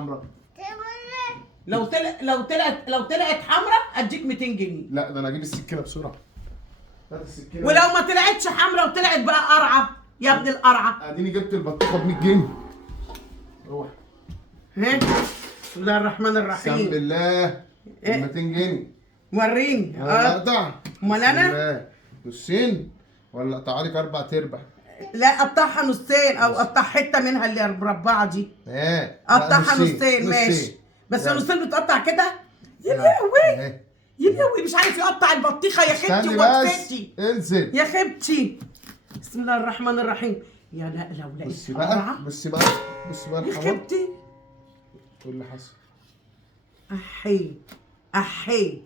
حمراء؟ لو طلعت حمراء اديك 200 جنيه. لا ده انا اجيب السكينه بسرعه. هات السكينه. ولو ما طلعتش حمراء وطلعت بقى قرعه يا ابن القرعه. اديني جبت البطيخه ب 100 جنيه. روح. ها بسم الله الرحمن بسم الرحيم. الله. 200 جنيه. وريني. اقطع. امال انا؟ نصين ولا اقطع لك 4/4؟ لا قطعها نصين او قطع حته منها اللي مربعه دي. قطعها نصين ماشي. بس النصين بتقطع كده؟ يا لهوي يا لهوي مش عارف يقطع البطيخه يا خبتي ووقفتي. انزل يا خبتي. بسم الله الرحمن الرحيم. يا لا لو لقيت بصي بقى بصي بقى بصي بقى يا خبتي. ايه اللي حصل؟ احي احي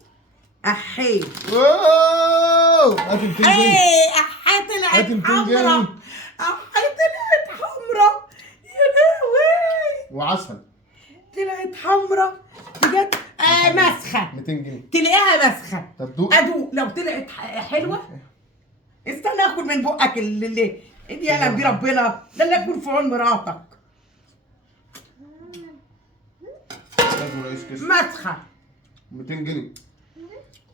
احي اوه هاتي 200 جنيه. احي طلعت هاتي 200 حمرا. جنيه. احي طلعت حمرا يا لهوي. وعسل. طلعت حمرا بجد. مسخه 200 جنيه. تلاقيها مسخه. طب دوق. ادوق لو طلعت حلوه. استنى اكل من بقك اللي يعلم بيه ربنا ده اللي يكون في عون مراتك. مسخه 200 جنيه.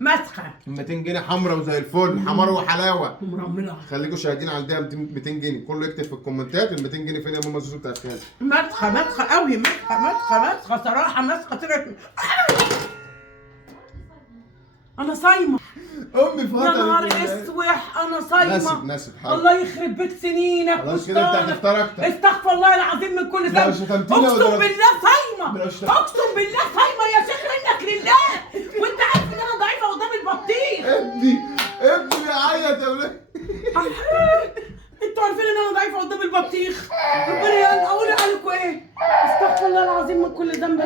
مسخه 200 جنيه حمرا وزي الفل. حمار وحلاوه. مرمله. خليكم شاهدين على الدقيقه 200 جنيه. كله يكتب في الكومنتات ال 200 جنيه فين يا ماما زوزو بتاعت خالد. مسخه مسخه قوي. مسخه صراحه. مسخه طلعت. انا صايمه. امي يا فاطمه. نهار اسوح انا صايمه. ناسب حاجه. الله يخرب بيت سنينك. خلاص كده انت هتختار اكتر. استغفر الله العظيم من كل لو ذنب. شتمتني اقسم بالله صايمه. لو شتمت- اقسم بالله صايمه يا شيخ منك لله. وانت عارف ان انا ضعيفه قدام البطيخ. ابني بيعيط يا ولاد. انتوا عارفين ان انا ضعيفه قدام البطيخ. ربنا يقول عليكم ايه. استغفر الله العظيم من كل ذنب.